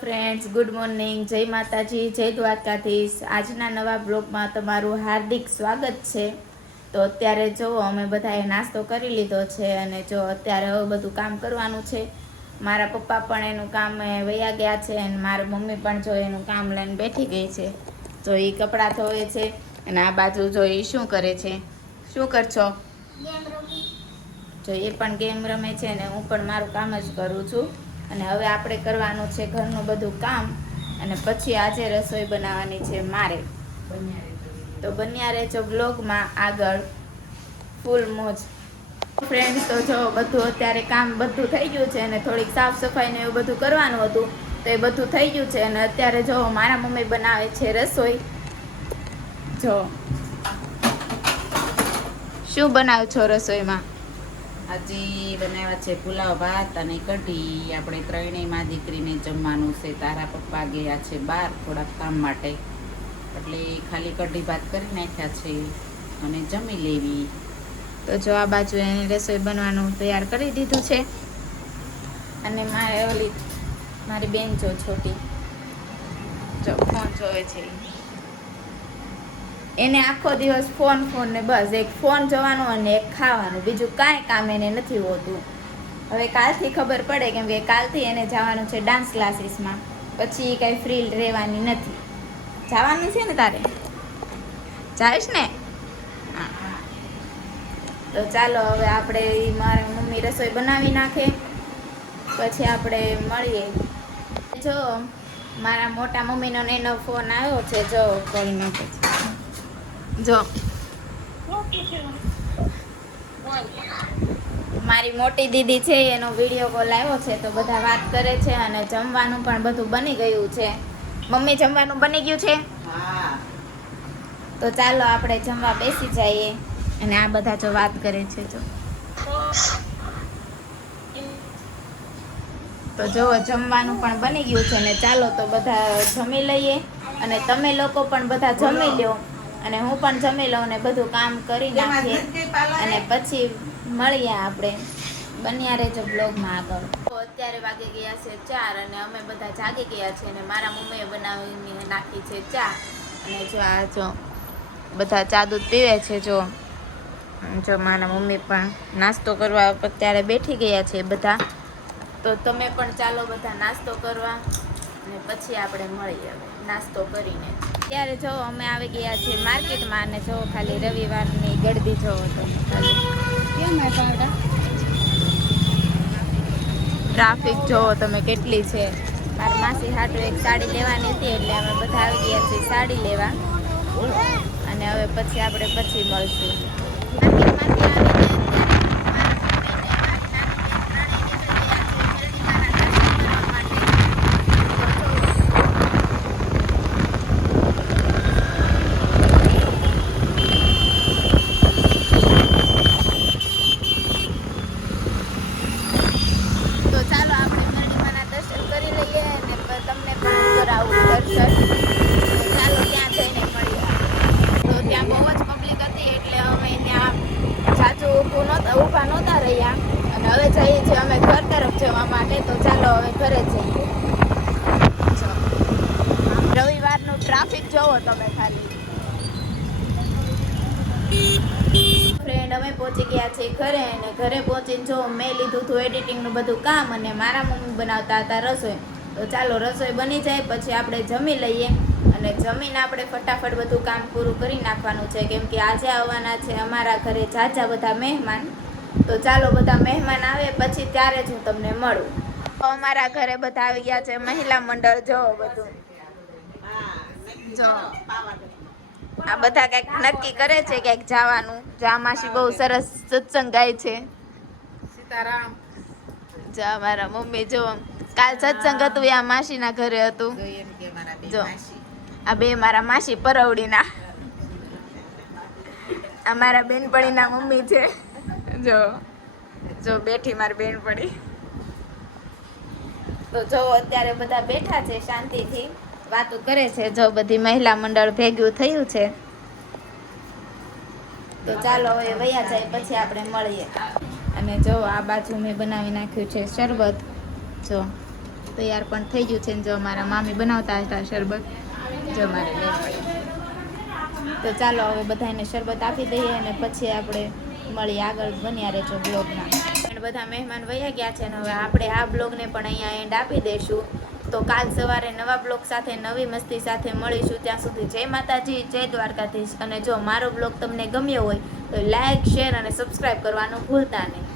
Friends, good morning, જય માતાજી, જય દ્વારકાધીશ. આજના નવા બ્લોગમાં તમારું હાર્દિક સ્વાગત છે. તો અત્યારે જો અમે બધાએ નાસ્તો કરી લીધો છે અને જો અત્યારે હવે બધું કામ કરવાનું છે. મારા પપ્પા પણ એનું કામ વયા ગયા છે અને મારી મમ્મી પણ જો એનું કામ લઈને બેઠી ગઈ છે. તો એ કપડાં ધોવે છે અને આ બાજુ જો એ શું કરે છે? શું કરશો? જો એ પણ ગેમ રમે છે અને હું પણ મારું કામ જ કરું છું. અને હવે આપણે કરવાનું છે ઘરનું બધું કામ અને પછી આજે રસોઈ બનાવવાની છે મારે. તો બન્યા રહેજો બ્લોગમાં આગળ, ફૂલ મોજ. ફ્રેન્ડ્સ, તો જો બધું અત્યારે કામ બધું થઈ ગયું છે અને થોડીક સાફ સફાઈ ને એવું બધું કરવાનું હતું તો એ બધું થઈ ગયું છે. અને અત્યારે જો મારા મમ્મી બનાવે છે રસોઈ. જો શું બનાવ છો રસોઈમાં? આજે બનાવ્યા છે પુલાવ, ભાત અને કઢી. આપણે ત્રણેય માં દીકરીને જમવાનું છે. તારા પપ્પા ગયા છે બહાર થોડાક કામ માટે, એટલે ખાલી કઢી ભાત કરી નાખ્યા છે અને જમી લેવી. તો જો આ બાજુ એને રસોઈ બનવાનું તૈયાર કરી દીધું છે. અને મારી બેન જો છોટી જો ફોન જોવે છે. એને આખો દિવસ ફોન ને બસ એક ફોન જોવાનું અને એક ખાવાનું, બીજું કાંઈ કામ એને નથી હોતું. હવે કાલથી ખબર પડે, કેમ કે કાલથી એને જવાનું છે ડાન્સ ક્લાસીસમાં. પછી કાંઈ ફ્રી રહેવાની નથી. જવાનું છે ને તારે? જાઈશ ને? હા. તો ચાલો હવે આપણે મારી મમ્મી રસોઈ બનાવી નાખે પછી આપણે મળીએ. જો મારા મોટા મમ્મીનો એનો ફોન આવ્યો છે. જો કરી નાખે છે. જો મારી મોટી દીદી છે એનો વિડીયો કોલ આવ્યો છે તો બધા વાત કરે છે અને જમવાનું પણ બધું બની ગયું છે. મમ્મી, જમવાનું બની ગયું છે? હા. તો ચાલો આપણે જમવા બેસી જઈએ. અને આ બધા જો વાત કરે છે. જો તો જો જમવાનું પણ બની ગયું છે ને ચાલો તો બધા જમી લઈએ અને તમે લોકો પણ બધા જમી લો અને હું પણ જમી લઉં ને બધું કામ કરી નાખીએ અને પછી મળીએ આપણે. બન્યા રહેજો બ્લોગમાં આગળ. તો અત્યારે વાગી ગયા છે 4 અને અમે બધા જાગી ગયા છે અને મારા મમ્મીએ બનાવીને નાખી છે ચા. અને જો આ જો બધા ચા દૂધ પીવે છે. જો મારા મમ્મી પણ નાસ્તો કરવા અત્યારે બેઠી ગયા છે બધા. તો તમે પણ ચાલો બધા નાસ્તો કરવા અને પછી આપણે મળીએ નાસ્તો કરીને. ત્યારે જો અમે આવી ગયા છીએ માર્કેટમાં અને જો ખાલી રવિવારની ગળદી જોવો તમે ખાલી. કેમ પાવડા ટ્રાફિક જોવો તમે કેટલી છે. મારી માસી હાટુ એક સાડી લેવાની હતી એટલે અમે બધા આવી ગયા છીએ સાડી લેવા. અને હવે પછી આપણે પછી મળશું. ઊભા નહોતા રહ્યા અને હવે જઈએ છીએ અમે ઘર તરફ જવા માટે. તો ચાલો હવે ઘરે જઈએ. રવિવારનું ટ્રાફિક જોવો તમે ખાલી. ફ્રેન્ડ, અમે પહોંચી ગયા છીએ ઘરે અને ઘરે પહોંચીને જો મેં લીધું હતું એડિટિંગનું બધું કામ અને મારા મમ્મી બનાવતા હતા રસોઈ. તો ચાલો રસોઈ બની જાય પછી આપણે જમી લઈએ અને જમીને આપણે ફટાફટ બધું કામ પૂરું કરી નાખવાનું છે. કેમ કે આજે આવવાના છે અમારા ઘરે ઝાઝા બધા મહેમાન. તો ચાલો બધા મહેમાન આવે પછી ત્યારે જ હું તમને મળું. અમારા ઘરે બધા આવી ગયા છે મહિલા મંડળ. જો બધું જો આ બધા કઈક નક્કી કરે છે કઈક જવાનું. જામાસી બહુ સરસ સત્સંગ ગાય છે. સીતારામ. જા મારા મમ્મી જો કાલ સત્સંગ હતું આ માસીના ઘરે હતું. જો આ બે મારા માસી પરવડીના. આ મારા બેનપણીના મમ્મી છે. જો બેઠી મારી બેનપણી. તો જો અત્યારે બધા બેઠા છે શાંતિથી વાતો કરે છે. જો બધી મહિલા મંડળ ભેગું થયું છે. તો ચાલો હવે વયા જાય પછી આપણે મળીએ. અને જો આ બાજુ મેં બનાવી નાખ્યું છે શરબત. જો તૈયાર પણ થઈ ગયું છે ને જો મારા મામી બનાવતા હતા શરબત જો મારે લેવું. તો ચાલો હવે બધાને શરબત આપી દઈએ અને પછી આપણે મળીએ આગળ બન્યા રહેજો બ્લોગમાં. અને બધા મહેમાન વયા ગયા છે ને હવે આપણે આ બ્લોગને પણ અહીંયા એન્ડ આપી દઈશું. તો કાલ સવારે નવા બ્લોગ સાથે નવી મસ્તી સાથે મળીશું. ત્યાં સુધી જય માતાજી, જય દ્વારકાધીશ. અને જો મારો બ્લોગ તમને ગમ્યો હોય તો લાઈક, શેર અને સબસ્ક્રાઈબ કરવાનું ભૂલતા નહીં.